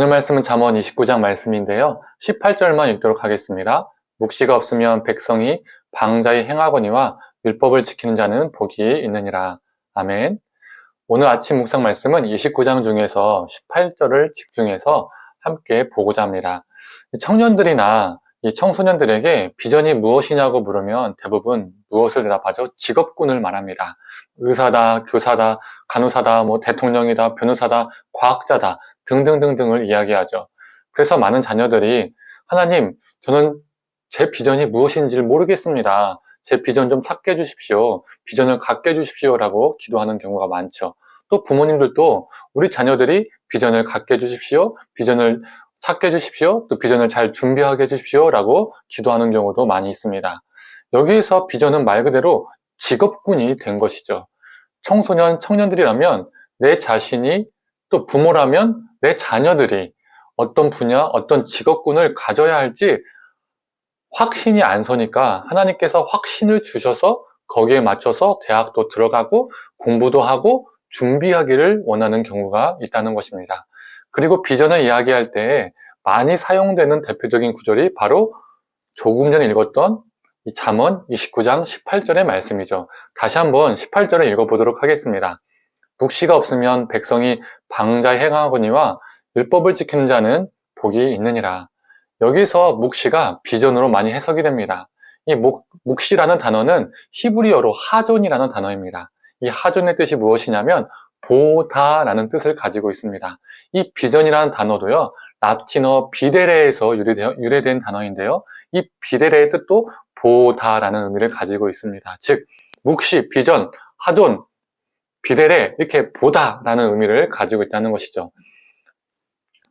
오늘 말씀은 잠언 29장 말씀인데요. 18절만 읽도록 하겠습니다. 묵시가 없으면 백성이 방자히 행하거니와 율법을 지키는 자는 복이 있느니라. 아멘. 오늘 아침 묵상 말씀은 29장 중에서 18절을 집중해서 함께 보고자 합니다. 청년들이나 이 청소년들에게 비전이 무엇이냐고 물으면 대부분 무엇을 대답하죠? 직업군을 말합니다. 의사다, 교사다, 간호사다, 대통령이다, 변호사다, 과학자다 등등등등을 이야기하죠. 그래서 많은 자녀들이 하나님, 저는 제 비전이 무엇인지를 모르겠습니다. 제 비전 좀 찾게 해주십시오. 비전을 갖게 해주십시오 라고 기도하는 경우가 많죠. 또 부모님들도 우리 자녀들이 비전을 갖게 해주십시오. 비전을 찾게 해주십시오. 또 비전을 잘 준비하게 해주십시오 라고 기도하는 경우도 많이 있습니다. 여기에서 비전은 말 그대로 직업군이 된 것이죠. 청소년, 청년들이라면 내 자신이, 또 부모라면 내 자녀들이 어떤 분야, 어떤 직업군을 가져야 할지 확신이 안 서니까 하나님께서 확신을 주셔서 거기에 맞춰서 대학도 들어가고 공부도 하고 준비하기를 원하는 경우가 있다는 것입니다. 그리고 비전을 이야기할 때 많이 사용되는 대표적인 구절이 바로 조금 전에 읽었던 이 잠언 29장 18절의 말씀이죠. 다시 한번 18절을 읽어보도록 하겠습니다. 묵시가 없으면 백성이 방자히 행하거니와 율법을 지키는 자는 복이 있느니라. 여기서 묵시가 비전으로 많이 해석이 됩니다. 이 묵시라는 단어는 히브리어로 하존이라는 단어입니다. 이 하존의 뜻이 무엇이냐면 보다라는 뜻을 가지고 있습니다. 이 비전이라는 단어도요, 라틴어 비데레에서 유래된 단어인데요. 이 비데레의 뜻도 보다라는 의미를 가지고 있습니다. 즉, 묵시, 비전, 하존, 비데레 이렇게 보다라는 의미를 가지고 있다는 것이죠.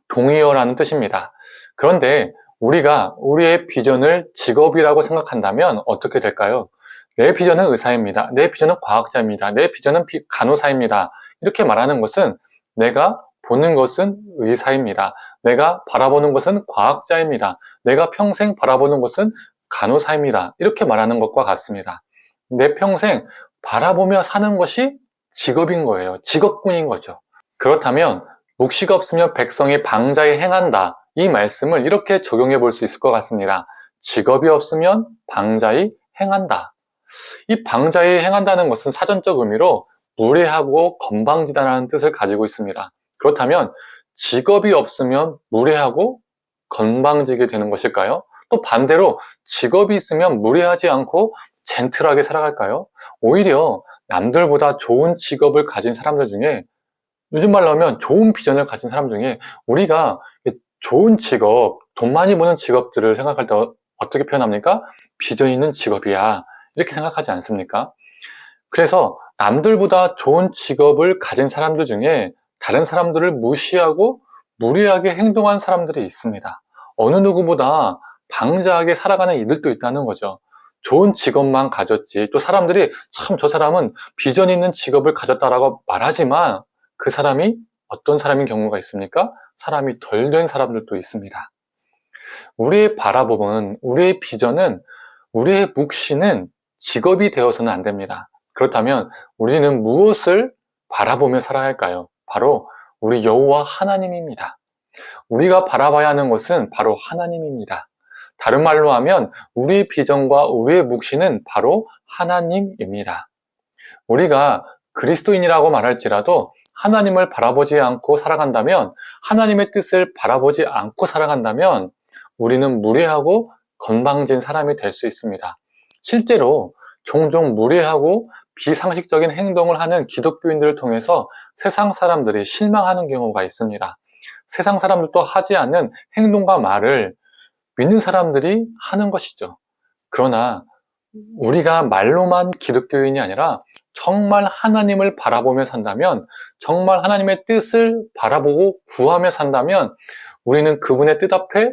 동의어라는 뜻입니다. 그런데 우리가 우리의 비전을 직업이라고 생각한다면 어떻게 될까요? 내 비전은 의사입니다. 내 비전은 과학자입니다. 내 비전은 간호사입니다. 이렇게 말하는 것은 내가 보는 것은 의사입니다. 내가 바라보는 것은 과학자입니다. 내가 평생 바라보는 것은 간호사입니다. 이렇게 말하는 것과 같습니다. 내 평생 바라보며 사는 것이 직업인 거예요. 직업군인 거죠. 그렇다면 묵시가 없으면 백성이 방자히 행한다. 이 말씀을 이렇게 적용해 볼 수 있을 것 같습니다. 직업이 없으면 방자히 행한다. 이 방자히 행한다는 것은 사전적 의미로 무례하고 건방지다라는 뜻을 가지고 있습니다. 그렇다면 직업이 없으면 무례하고 건방지게 되는 것일까요? 또 반대로 직업이 있으면 무례하지 않고 젠틀하게 살아갈까요? 오히려 남들보다 좋은 직업을 가진 사람들 중에, 요즘 말로 하면 좋은 비전을 가진 사람 중에 우리가 좋은 직업, 돈 많이 버는 직업들을 생각할 때 어떻게 표현합니까? 비전 있는 직업이야. 이렇게 생각하지 않습니까? 그래서 남들보다 좋은 직업을 가진 사람들 중에 다른 사람들을 무시하고 무례하게 행동한 사람들이 있습니다. 어느 누구보다 방자하게 살아가는 이들도 있다는 거죠. 좋은 직업만 가졌지, 또 사람들이 참 저 사람은 비전 있는 직업을 가졌다라고 말하지만 그 사람이 어떤 사람인 경우가 있습니까? 사람이 덜 된 사람들도 있습니다. 우리의 바라봄은, 우리의 비전은, 우리의 묵시는 직업이 되어서는 안 됩니다. 그렇다면 우리는 무엇을 바라보며 살아야 할까요? 바로 우리 여호와 하나님입니다. 우리가 바라봐야 하는 것은 바로 하나님입니다. 다른 말로 하면 우리의 비전과 우리의 묵시는 바로 하나님입니다. 우리가 그리스도인이라고 말할지라도 하나님을 바라보지 않고 살아간다면, 하나님의 뜻을 바라보지 않고 살아간다면 우리는 무례하고 건방진 사람이 될 수 있습니다. 실제로 종종 무례하고 비상식적인 행동을 하는 기독교인들을 통해서 세상 사람들이 실망하는 경우가 있습니다. 세상 사람들도 하지 않는 행동과 말을 믿는 사람들이 하는 것이죠. 그러나 우리가 말로만 기독교인이 아니라 정말 하나님을 바라보며 산다면, 정말 하나님의 뜻을 바라보고 구하며 산다면 우리는 그분의 뜻 앞에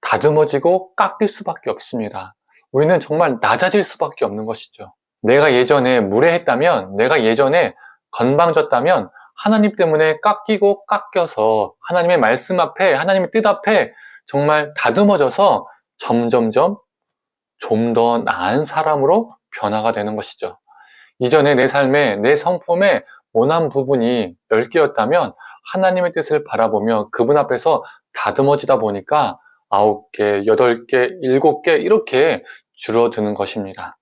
다듬어지고 깎일 수밖에 없습니다. 우리는 정말 낮아질 수밖에 없는 것이죠. 내가 예전에 무례했다면, 내가 예전에 건방졌다면 하나님 때문에 깎이고 깎여서 하나님의 말씀 앞에, 하나님의 뜻 앞에 정말 다듬어져서 점점점 좀 더 나은 사람으로 변화가 되는 것이죠. 이전에 내 삶에, 내 성품에 원한 부분이 10개였다면 하나님의 뜻을 바라보며 그분 앞에서 다듬어지다 보니까 9개, 8개, 7개 이렇게 줄어드는 것입니다.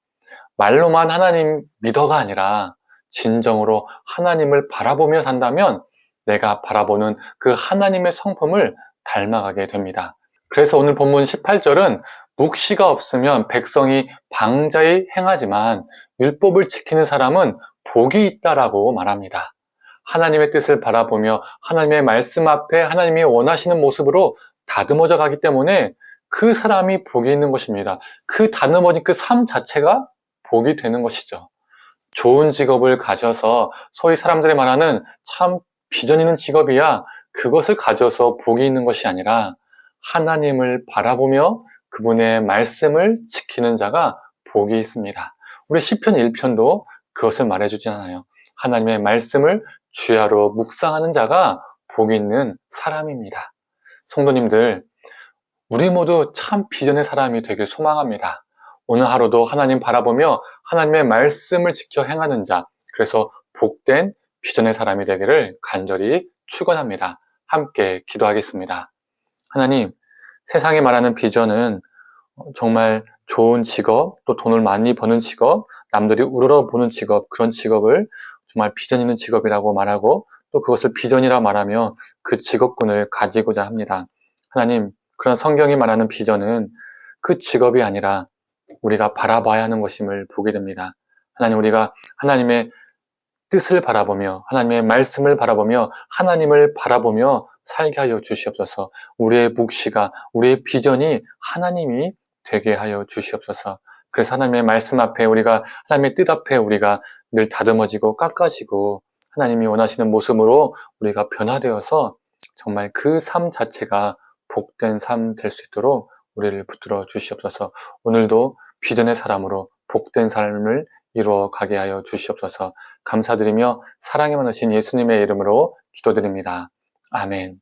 말로만 하나님 믿어가 아니라 진정으로 하나님을 바라보며 산다면 내가 바라보는 그 하나님의 성품을 닮아가게 됩니다. 그래서 오늘 본문 18절은 묵시가 없으면 백성이 방자히 행하지만 율법을 지키는 사람은 복이 있다라고 말합니다. 하나님의 뜻을 바라보며 하나님의 말씀 앞에 하나님이 원하시는 모습으로 다듬어져 가기 때문에 그 사람이 복이 있는 것입니다. 그 다듬어진 그 삶 자체가 복이 되는 것이죠. 좋은 직업을 가져서 소위 사람들이 말하는 참 비전 있는 직업이야 그것을 가져서 복이 있는 것이 아니라 하나님을 바라보며 그분의 말씀을 지키는 자가 복이 있습니다. 우리 시편 1편도 그것을 말해주지 않아요. 하나님의 말씀을 주야로 묵상하는 자가 복이 있는 사람입니다. 성도님들, 우리 모두 참 비전의 사람이 되길 소망합니다. 오늘 하루도 하나님 바라보며 하나님의 말씀을 지켜 행하는 자, 그래서 복된 비전의 사람이 되기를 간절히 축원합니다. 함께 기도하겠습니다. 하나님, 세상이 말하는 비전은 정말 좋은 직업, 또 돈을 많이 버는 직업, 남들이 우러러보는 직업, 그런 직업을 정말 비전 있는 직업이라고 말하고 또 그것을 비전이라 말하며 그 직업군을 가지고자 합니다. 하나님, 그런 성경이 말하는 비전은 그 직업이 아니라 우리가 바라봐야 하는 것임을 보게 됩니다. 하나님, 우리가 하나님의 뜻을 바라보며 하나님의 말씀을 바라보며 하나님을 바라보며 살게 하여 주시옵소서. 우리의 묵시가, 우리의 비전이 하나님이 되게 하여 주시옵소서. 그래서 하나님의 말씀 앞에 우리가 하나님의 뜻 앞에 우리가 늘 다듬어지고 깎아지고 하나님이 원하시는 모습으로 우리가 변화되어서 정말 그 삶 자체가 복된 삶 될 수 있도록 우리를 붙들어 주시옵소서. 오늘도 비전의 사람으로 복된 삶을 이루어 가게 하여 주시옵소서. 감사드리며 사랑이 많으신 예수님의 이름으로 기도드립니다. 아멘.